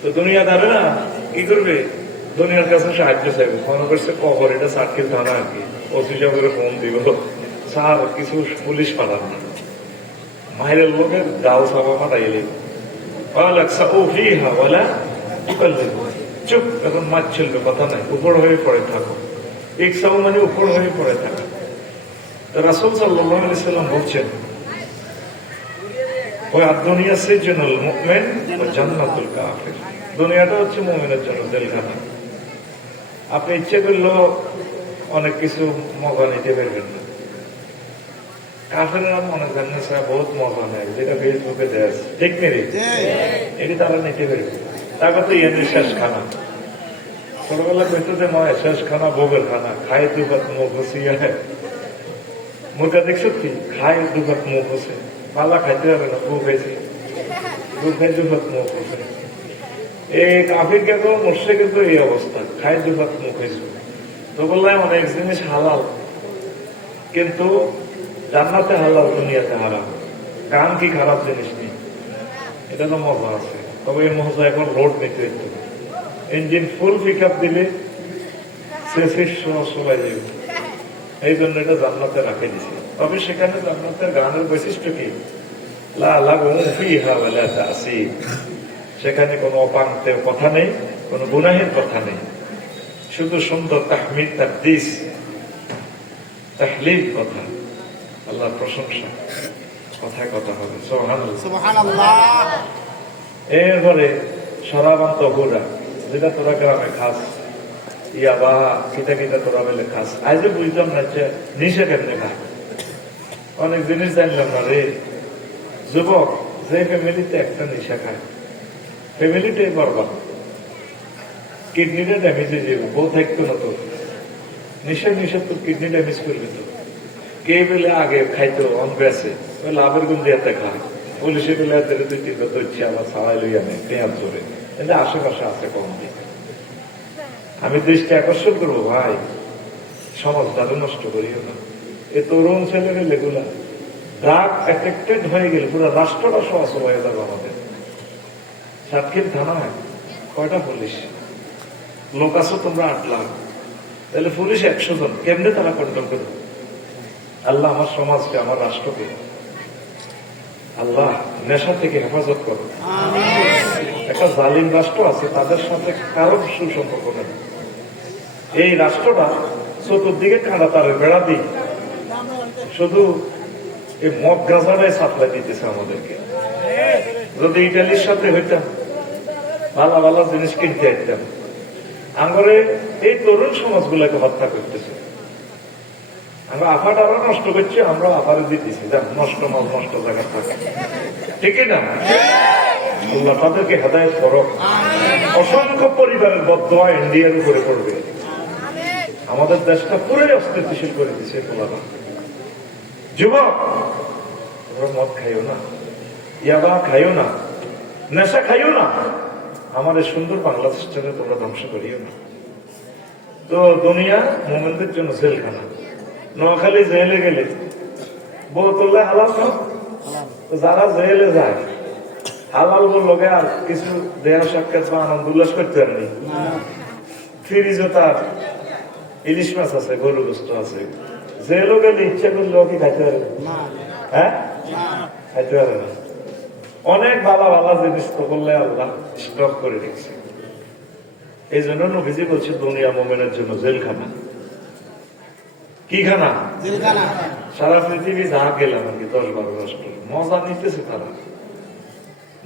তো দুনিয়াদারে না কি করবে, দুনিয়ার কাছে সাহায্য চাইবে, মনে করছে কবর এটা সার্কিল থানা আর কি, ওসি সাহেবের ফোন দিব, স্যার কিছু পুলিশ পাঠান না, মায়ের লোকের দাও সাবা পাঠাইলে চুপ, এখন মাছ ছিল কথা নাই, উপর হয়ে পড়ে থাকো, ইকসাও মানে উপর হয়ে পড়ে থাকা। তো রাসূল সাল্লাল্লাহু আলাইহি সাল্লাম বলছেন, ওই দুনিয়া সিজনুল মুমিন ওয়া জান্নাতুল কাফির, দুনিয়াটা হচ্ছে মুমিনের জন্য জেলখানা। আপনি ইচ্ছে করলেও অনেক কিছু মজা নিতে পারবেন না। কাফেররা মনে করেন স্যার বহুত মজা নেয়, যেটা ফেসবুকে দেয়, ঠিক নেই, এটি তারা নিতে পারবে। তারপর তো ইয়ের শেষ খানা, ছোটবেলা পেতো যে নয় শেষ খানা ভোগের খানা, খায় দুপাত মুখ হসিয়া, মুখা দেখছো কি খায় দুপাত মুখ হসে, পাল্লা খাইতে হবে না, গু খাইছে, গু খাই দুপাত মুখ হসে। এই কাফির কেন মরছে কিন্তু এই অবস্থা, খায় দুপাত মুখ হয়েছে। তো বললাম অনেক জিনিস হালাল, কিন্তু জান্নাতে হালাল, দুনিয়াতে হারাম। কান কি খারাপ জিনিস নেই, এটা তো মজা আছে, তবে এই মজা এখন রোড নিতে হইতো, ইঞ্জিন ফুল পিক আপ দিলে চলে যাবে, এই জন্য এটা জান্নাতে রাখে দিছে। তবে সেখানে জান্নাতের গানের বৈশিষ্ট্য কি, সেখানে কোনো অপাঙ্ক্তের কথা নেই, কোনো গুনাহের কথা নেই, শুধু সুন্দর তাহমিদ তাকদিস তাহলিল কথা, আল্লাহর প্রশংসা, কথায় কথা হবে, সুবহানাল্লাহ। এরপরে শরাবান্ত হুরা, যেটা তোরা গ্রামে খাস, ইয়াবা কিতা কিতা তোরা বেলে খাস, আজ বুঝতাম না যে নিশা কেমনে খায়, অনেক জিনিস জানলাম না রে। যুবক যে ফ্যামিলিতে একটা নিশা খায়, ফ্যামিলিটাই বরবাদ, কিডনিটা ড্যামেজ হয়ে যাবে, বউ থাকতো না তোর, নিশা তোর কিডনি ড্যামেজ করবে তো। কে বেলে আগে খাইতো অন বেছে, ওই লাভের গুণ দিয়ে খায়, পুলিশে বেলে দুই তিনটা ধরছি, আবার সারাই লইয়া নেই পেঁয়াজ ধরে, এটা আশেপাশে আছে কম দিক। আমি দৃষ্টি আকর্ষণ করবো ভাই, সমাজটাকে নষ্ট করিও না। এই তরুণ ছেলেরা লেগুলা ড্রাগ অ্যাফেক্টেড হয়ে গেলে পুরো রাষ্ট্রটা সহজ হয়ে যাবে আমাদের। সাতক্ষীর থানায় কয়টা পুলিশ লোক আছো তোমরা 8 লাখ, তাহলে পুলিশ 100 জন, কেমনে তারা কন্ট্রোল করবে? আল্লাহ আমার সমাজকে, আমার রাষ্ট্রকে আল্লাহ নেশা থেকে হেফাজত করো। একটা জালিম রাষ্ট্র আছে, তাদের সাথে কারো সুসম্পর্ক নেই। এই রাষ্ট্রটা চতুর্দিকে কাঁড়া তারের বেড়া দিই, শুধু এই মদ গাঁজারাই সাপ্লাই দিতেছে আমাদেরকে। যদি ইটালির সাথে হইতাম, ভালো ভালো জিনিস কিনতে আসতাম। আমারে এই তরুণ সমাজগুলোকে হত্যা করতেছে, আমরা আফাটা আরো নষ্ট করছি, আমরা আফারে দিতেছি, নষ্ট মাল নষ্ট জায়গা থাকে, ঠিক না? আল্লাহ তাদেরকে হেদায়েত করো। অসংখ্য পরিবারের বদদোয়া ইন্ডিয়ার উপরে পড়বে, আমাদের দেশটা পুরোই অস্থিতিশীল করে দিচ্ছে। যুবক তোমরা মদ খাইও না, ইয়াবা খাইও না, নেশা খাইও না, আমাদের সুন্দর বাংলাদেশটাকে তোমরা ধ্বংস করিও না। তো দুনিয়া মুমিনদের জন্য জেলখানা। নোয়াখালী জেলে গেলে বোতলে হালাল না, যারা জেলে যায় হালাল বললো আর কিছু দেহ সাক্ষাৎ বা আনন্দ উল্লাস করতে পারেনি। ফ্রিজও তার ইলিশ মাছ আছে, গরু গোস্ত আছে, জেলও গেলে ইচ্ছা করলেও কি খাইতে পারে? হ্যাঁ, খাইতে পারে না। অনেক ভালো ভালো জিনিস তো বললে আল্লাহ স্টক করে রেখেছে। এই জন্য নবীজি বলছে দুনিয়া মুমিনের জন্য জেলখানা। কি খানা? জেলখানা। সারা পৃথিবী যা গেলাম আর কি 10-12 রাষ্ট্র মজা নিতেছে, তারা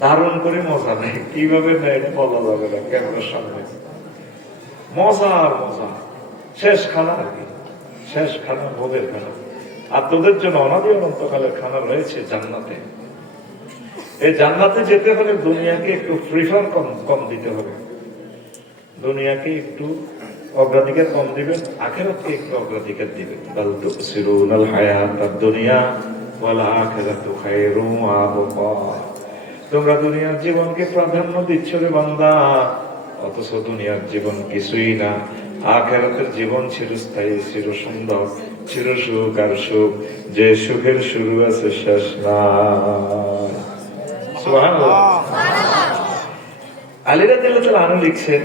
ধারণ করে মজা নেই, কিভাবে নেয় এটা বলা যাবে না ক্যামেরার সামনে। মজা আর মজা, শেষ খানা আর কি, শেষ খানা ভোগের খানা। আর তোদের জন্য অনাদি অনন্তকালের খানা রয়েছে জান্নাতে। এই জান্নাতে যেতে হলে দুনিয়াকে একটু প্রিফার কম দিতে হবে, দুনিয়াকে একটু অগ্রাধিকার কম দিবেন, আখিরাতকে একটু অগ্রাধিকার দিবেন। বাল তুসিরুনাল হায়াতাদ দুনিয়া ওয়াল আখিরাতু খায়রুম ওয়া আবকা। তোমরা দুনিয়ার জীবনকে প্রাধান্য দিচ্ছ রে বান্দা, অথচ দুনিয়ার জীবন কিছুই না। আখিরাতের জীবন চিরস্থায়ী, চির সুন্দর, চির সুখ আর সুখ, যে সুখের শুরু আছে শেষ নাই। সুবহানাল্লাহ। আলী রাদিয়াল্লাহু আনহু লিখছেন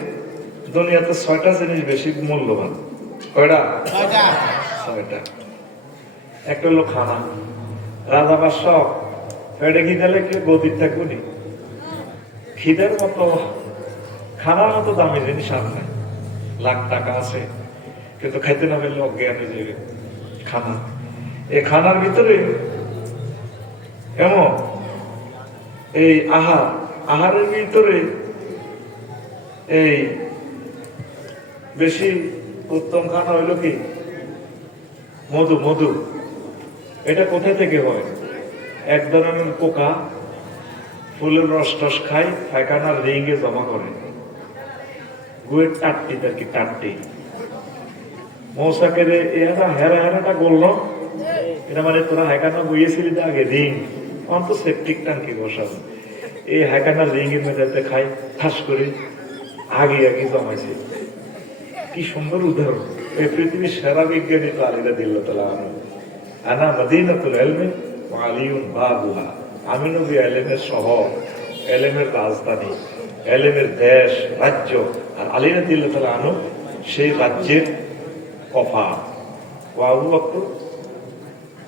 দুনিয়াতে 6টা জিনিস বেশি মূল্যবান। কয়টা? 6টা। একটা হলো খানা। রাজা বাদশাহ পেটে খিদে লাগলে গদির থাকবো নি? খিদের মতো খানার মতো দামি জিনিস আর নাই। লাখ টাকা আছে কিন্তু খাইতে না পারলে অজ্ঞান হয়ে যাবে। খানা, এই খানার ভিতরে এমন এই আহারের ভিতরে এই বেশি উত্তম খানা হইল কি? মধু। এটা কোথা থেকে হয়? এক ধরনের পোকা ফুলের রস টস খায়, পায়খানার রিঙ্গে জমা করে। গুয়ের টাট্টি আর কি, টাট্টি মৌসাকের হেরাটা বললো এটা মানে তোরা হাইকানা বইয়েছিলি আগে রিং অন্ত সেপটিক টাঙ্কি বসাবো। এই হাইকানার রিং এর মেটাতে খাই, ঠাস করে আগে জমাইছে। কি সুন্দর উদাহরণ! এই পৃথিবীর সেরা বিজ্ঞানী তো আলী রাদিয়াল্লাহু আনহু। আনা মদিনাতুল ইলমি ওয়া আলিয়ুন বাবুহা। আমি নবী ইলমের শহর, ইলমের রাজধানী, ইলমের দেশ, রাজ্য। আর আলী রাদিয়াল্লাহু আনহু সেই রাজ্যের কফা। ওয়া আবু বকর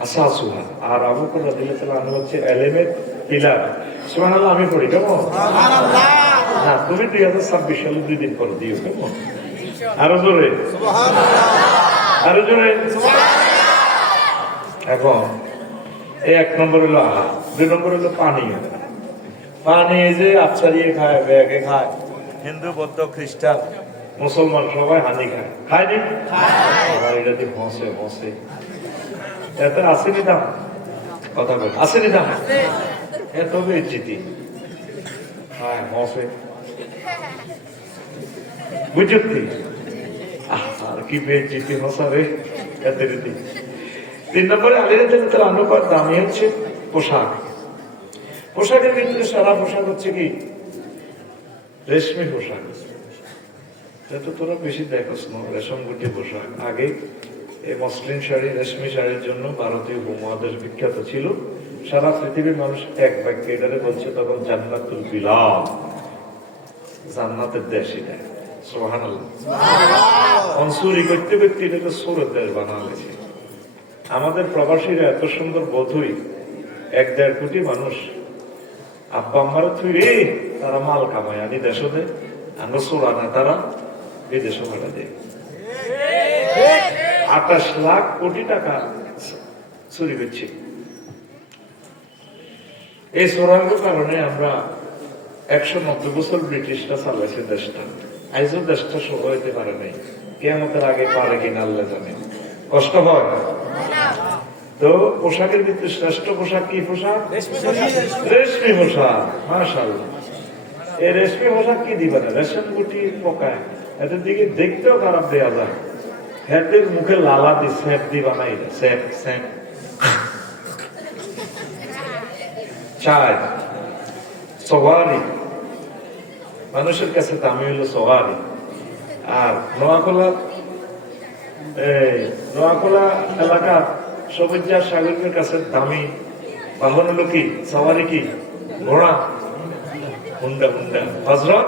আসাসুহা। আর আবু বকর রাদিয়াল্লাহু আনহু হচ্ছে ইলমের পিলার। সুবহানাল্লাহ। আমি পড়ি কেমন? সুবহানাল্লাহ। হ্যাঁ, তুমি 2026 সালে 2 দিন পর দিও কেমন? আরো জোরে সুবহানাল্লাহ, আরো জোরে সুবহানাল্লাহ। এখন এই 1 নম্বর হলো আহার, 2 নম্বর হলো পানি। পানি যে আফসারিয়ে খায়, ব্যাগে খায়, হিন্দু বৌদ্ধ খ্রিস্টান মুসলমান সবাই হানি খায় নি? এটা দিয়ে হসে এত আসেনি দাম, কথা বল, আসেনি দাম, এত বেচিতি হ্যাঁ হসে বুঝতি আর কি বেচিতি হসা রে এত রীতি। 3 নম্বরে আলী রাদিয়াল্লাহু আনহু দামি হচ্ছে পোশাক। পোশাকের ভিতরে সারা পোশাক হচ্ছে কি? রেশমি পোশাক। এটা তোরা বেশি দেখোস না, রেশম গুটি পোশাক। আগে এই মসলিন শাড়ি, রেশমি শাড়ির জন্য ভারতীয় উপমহাদেশ বিখ্যাত ছিল। সারা পৃথিবীর মানুষ এক বাক্যে এটারে বলছে তখন জান্নাতুল বিলাদ, জান্নাতের দেশ। এটা সুবহানাল্লাহ। অনসুরি করতে করতে এটা তো সুরের দেশ বানালেছে। আমাদের প্রবাসীরা এত সুন্দর বধুই, 1-1.5 কোটি মানুষ আব্বা আম্মারা থুই রে, তারা মাল কামায় আনি দেশ দেয়। আমরা সোরা না, তারা বিদেশে ভাড়া দেয়। 28 লাখ কোটি টাকা চুরি করছি। এই চোরানোর কারণে আমরা 190 বছর ব্রিটিশরা চালাইছে দেশটা। আজও দেশটা শুরু হইতে পারে নাই। কিয়ামতের আগে পারে কিনা আল্লাহ জানে। কষ্ট হয় তো। পোশাকের ভিতরে শ্রেষ্ঠ পোশাক কি পোশাক? রেশমি পোশাক। মাশাআল্লাহ। এই রেশমি পোশাক কি দিবে না? রেশম গুটি পোকা, এদের দিকে দেখতেও খারাপ দেওয়া যায়। এদের মুখে লালা দি স্যাপ দি বানাই, স্যাপ চায় সওয়ারি। মানুষের কাছে দামি হলো সওয়ারি। আর নোয়াখোলা এলাকার সবুজার সাগরিকের কাছে দামি বাহন হলো কি? সওয়ারি কি? ঘোড়া। হুন্ডা হযরত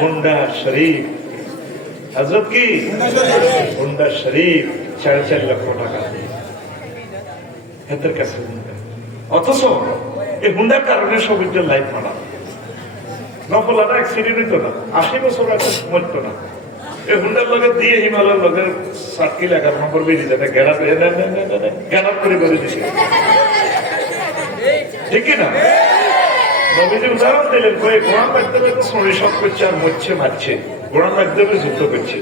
হুন্ডা শরীফ। হযরত কি? হুন্ডা শরীফ। 4.5 লক্ষ টাকা এদের কাছে হুন্ডা। অথচ এই হুন্ডার কারণে সবুজের লাইফ মারা। নকলাটা অ্যাক্সিডেন্ট হইতো না, 80 বছর একটা মরতো না। এই হুন্ডার লগে দিয়ে হিমালয়ের লগে 7 নম্বর বেরিয়ে যাবে। জ্ঞান করে দিছে, ঠিক না? নবীজি উদাহরণ দিলেন, ঘোড়ার মাধ্যমে তো শরীর করছে আর মারছে। ঘোড়ার মাধ্যমে যুদ্ধ করছে,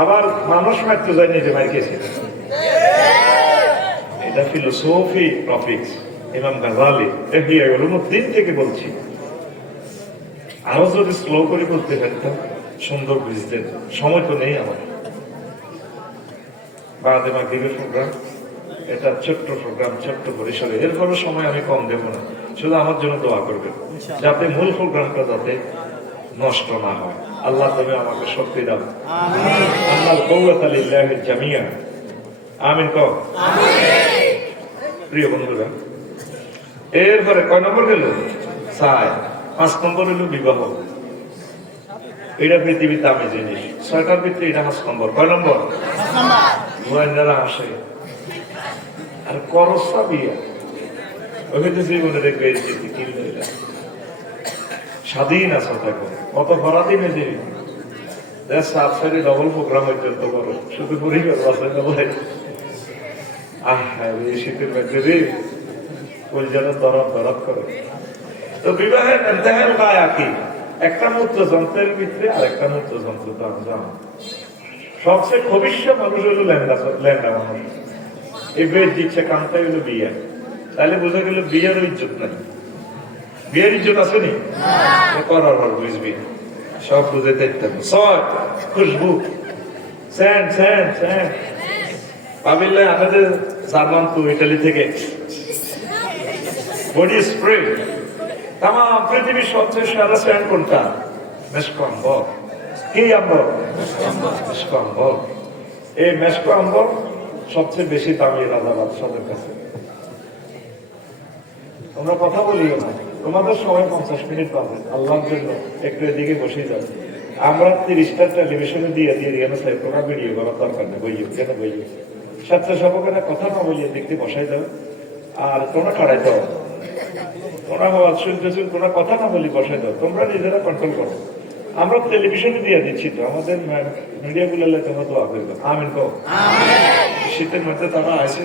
আবার মানুষ মারতে যায় নিজে মার খেয়েছে। এটা ফিলোসফি টপিকস। ইমাম গাজালি ইহইয়া উলুমুদ্দিন থেকে বলছি। আরো যদি স্লো করে বলতে পারতাম সুন্দর বুঝতেন। সময় তো নেই আমার। বাদে মাগরিবের প্রোগ্রাম, এটা ছোট্ট প্রোগ্রাম, ছোট্ট পরিসরে। এরপরও সময় আমি কম দেব না। শুধু আমার জন্য দোয়া করবেন যাতে মূল প্রোগ্রামটা যাতে নষ্ট না হয়। আল্লাহ তুমি আমাকে শক্তি দাও। আল্লাহর কুওয়াতা লিল্লাহি জামিয়া। আমিন কও। প্রিয় বন্ধুরা, এরপরে কয় নম্বর গেল? 5 নম্বর হলো বিবাহ। এটা পৃথিবীর দামি জিনিস। 6টার ভিতরে এটা 5 নম্বর। কয় নম্বর? গোয়েন্দারা আসে আর করসা বিয়া ওই তো জীবনে দেখবে কিনলে স্বাধীন আছে থাকো কত ভরা দিনে যে সাত সাইডে ডবল প্রোগ্রাম পর্যন্ত করো শুধু পরিবার বাসায় বলে এই শীতের মধ্যে রে কলজাটা দরদ দরদ করে। তো বিবাহের দেহের গায়ে আঁকি একটা মূর্ত যন্ত্রের ভিতরে আর একটা মূর্ত যন্ত্র দাম সবচেয়ে খবিষ্য মানুষ হইল ল্যান্ডা মানুষ। এই বেশ দিচ্ছে কামটাই হইলো বিয়ে। তাহলে বোঝা গেল বিয়ের ইজ্জত নাই। বিয়ের ইজ্জত আছে নি করার পর বুঝবি সব বুঝে খুশবু স্যান্ড স্যান্ড স্যান্ড পাবিল্লা আমাদের জার্মান তো ইটালি থেকে বডি স্প্রে তাম পৃথিবীর সবচেয়ে সেরা স্যান্ড কোনটা? মেসকো আম্বর। কি আম্বর? মেসকো আম্বর। এই মেসকো আম্বর সবচেয়ে বেশি দামি রাজা বাদশাদের কাছে। তোমরা কথা বলিও না, তোমাদের সময় 50 মিনিট পাবে আল্লাহর জন্য একটু এদিকে বসে যাবে। আমরা 30টা টেলিভিশনে দিয়ে তোমরা ভিডিও করার দরকার নেই, বইও কেন বইও স্বেচ্ছাসেবকেরা কথা না বলিয়ে দেখতে বসাই দাও আর তোমরা খাড়াই দাও। তোমরা শুনতেছো তোমরা কথা না বলি বসাই দাও, তোমরা নিজেরা কন্ট্রোল করো। আমরা টেলিভিশনে দিয়ে দিচ্ছি তো আমাদের মিডিয়া গুলো তোমরা দোয়া করবে। আমিন কো। শীতের মধ্যে তারা আসে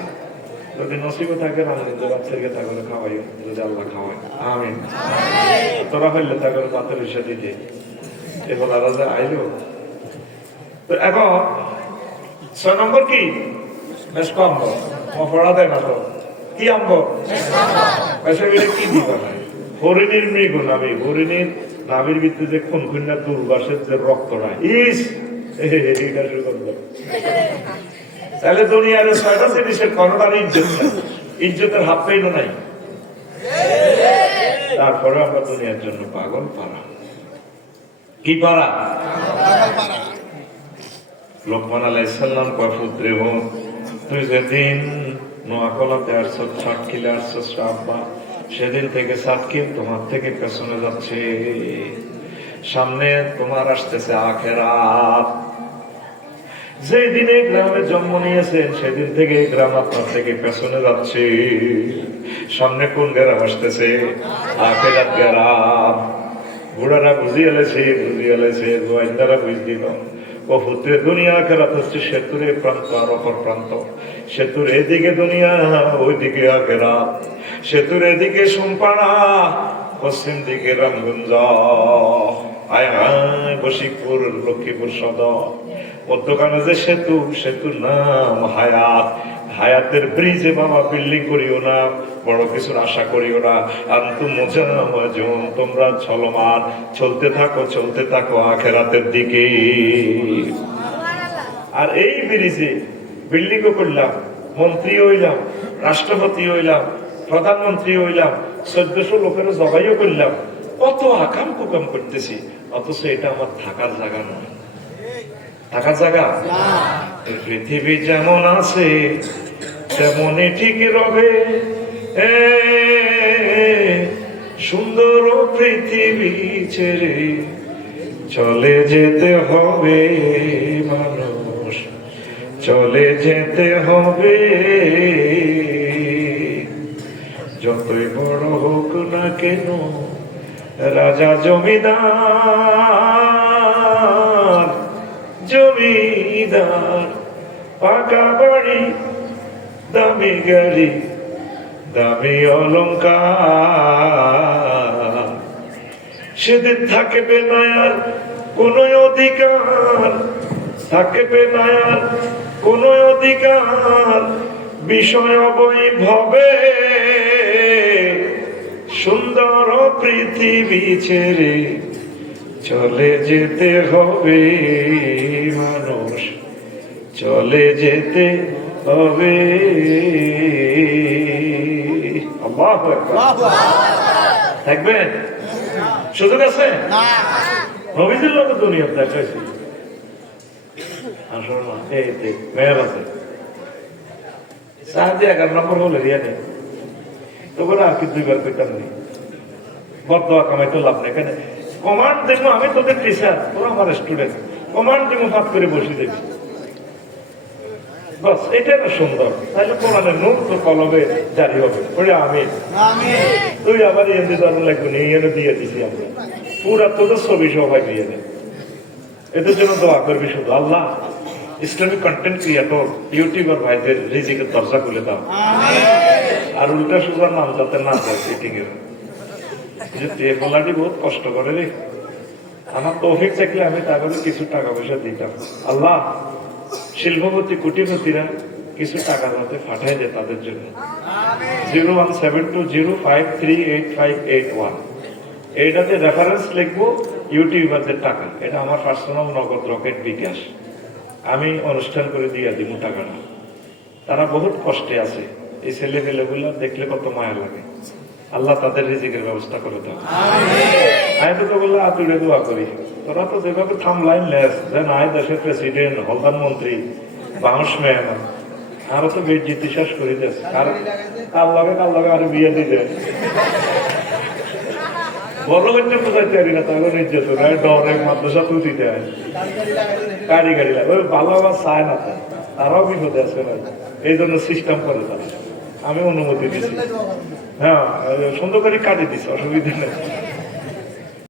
যদি নসিবে থাকে নিজের বাচ্চাকে তা করে খাওয়াই যদি আল্লাহ খাওয়াই। আমিন। তোরা হইলে তা করে বাতের হিসা দিতে এবার আলাদা আইলো। তো এখন 6 নম্বর কি? মেসকো আম্বর। পড়া দেয় না তো কি আম্বর? পয়সা গেলে কি দিবা না? হরিণীর মৃগ নামে হরিণীর নামের ভিতরে যে খুন খুন্না দুর্বাসের যে রক্ত না ইস এটা সুগন্ধ। তাহলে দুনিয়ার 6টা জিনিসের কোনটার ইজ্জত নাই, ইজ্জতের হাত পেইল নাই। তারপরে আমরা দুনিয়ার জন্য পাগল পারা। কি পারা? লোকমান আলাইহিস সালাম কয় পুত্রে হো তুই যেদিন নোয়াকলাতে আসছ সাতকিলে আসছ আব্বা সেদিন থেকে সাতকিল তোমার থেকে পেছনে যাচ্ছে, সামনে তোমার আসতেছে আখেরাত। যেদিনে গ্রামে জন্ম নিয়েছেন সেদিন থেকে গ্রাম আপনার থেকে পেছনে যাচ্ছে, সামনে কোন গ্রাম আসতেছে? আখেরাত গ্রাম। বুড়ারা বুঝিয়ে এলেছে গোয়েন্দারা বুঝ দিল ও পুত্রে দুনিয়া আখেরাত হচ্ছে সেতুর এই প্রান্ত আর অপর প্রান্ত। সেতুর এদিকে দুনিয়া ওইদিকে আখেরাত, সেতুর এদিকে সোমপাড়া পশ্চিম দিকে রামগঞ্জ আয় আয় বশিকপুর লক্ষ্মীপুর সদর। মধ্যখানে যে সেতু, সেতুর নাম হায়াত। হায়াতের ব্রিজে বাবা বিল্ডিং করিও না, বড় কিছুর আশা করিও না। আনতুম মুজাওয়াজুন, তোমরা চলমান চলতে থাকো আখেরাতের দিকে। আর এই ব্রিজে বিল্ডিংও করলাম, মন্ত্রী হইলাম, রাষ্ট্রপতি হইলাম, প্রধানমন্ত্রী হইলাম, 1400 লোকের জবাইও করলাম, কত আকাম কুকাম করতেছি, অথচ এটা আমার থাকার জায়গা নয়। থাকার জায়গা পৃথিবী যেমন আছে তেমনই ঠিক রবে, সুন্দর পৃথিবী ছেড়ে চলে যেতে হবে মানুষ, চলে যেতে হবে। যতই বড় হোক না কেন রাজা জমিদার, জমিদার পাকা বাড়ি দামি গাড়ি দামি অলংকার, সেদিন থাকবে না আর কোন অধিকার, থাকবে না আর কোন অধিকার, বিষয় বৈভবে সুন্দর পৃথিবী ছেড়ে চলে যেতে হবে মানুষ, চলে যেতে হবে। আল্লাহু আকবার। থাকবেন সুযোগ আছে? নবীজির লোক দুনিয়া দেখাইছে আসল না। এই মেয়ের আছে সাহায্যে 11 নম্বর হলে রিয়া নেই তখন আর কি 2 বার পেতাম নেই। বদয়া কামাই তো লাভ নেই। কেন কমান্ড দেবো, আমি তোদের টিচার, তোরা আমার স্টুডেন্ট, কমান্ড দেবো, ফাঁক করে বসে দেবি, বাস এটাই না সুন্দর। তাহলে কোরআনের নূর তো কলমে জারি হবে। বলে আমি তুই আবার এমনি ধরন লাগবে না, এনে দিয়ে দিছি আমরা পুরা তোদের ছবি সবাই দিয়ে দেয়। এদের জন্য দোয়া করবি শুধু, আল্লাহ ইসলামিক কন্টেন্ট ক্রিয়েটর ইউটিউবার ভাইদের রিজিকের দরজা খুলে দাও, আর উল্টা সুজার নাম যাতে না যায় সিটিং এর। বহুত কষ্ট করে রে, আমার তৌফিক থাকলে আমি তাদের কিছু টাকা পয়সা দিতাম। আল্লাহ শিল্পপতি কোটিপতিরা কিছু টাকা যাতে পাঠায় দেয় তাদের জন্য। 01720538881 এইটাতে রেফারেন্স লিখবো ইউটিউবারদের টাকা, এটা আমার পার্সোনাল নগদ রকেট বিকাশ, আমি অনুষ্ঠান করে দিয়ে দিব টাকাটা। তারা বহুত কষ্টে আছে, এই ছেলে পেলেগুলো দেখলে কত মায়া লাগে। আল্লাহ তাদের রিজিকের ব্যবস্থা করে দাও। আমি তো বললে আতুড়ে দোয়া করি, তোরা তো যেভাবে থামলাইন লেস যে নাই দেশের প্রেসিডেন্ট, প্রধানমন্ত্রী, বাউন্সম্যান, আরো তো বেজ্জিতি শেষ করে দিয়েছে। আর কাল লাগে আরো বিয়ে দিতে বড় হচ্ছে বোঝাইতে পারি না, তাহলে নির্যাত ডরে মাদ্রাসা তুই দিতে হয়, গাড়ি লাগে ওই ভালো আবার চায় না, তারাও বিপদে আছে না, এই জন্য সিস্টেম করে তারা। আমি অনুমতি দিচ্ছি, হ্যাঁ সুন্দর করে কাটিয়ে দিচ্ছি, অসুবিধা নেই।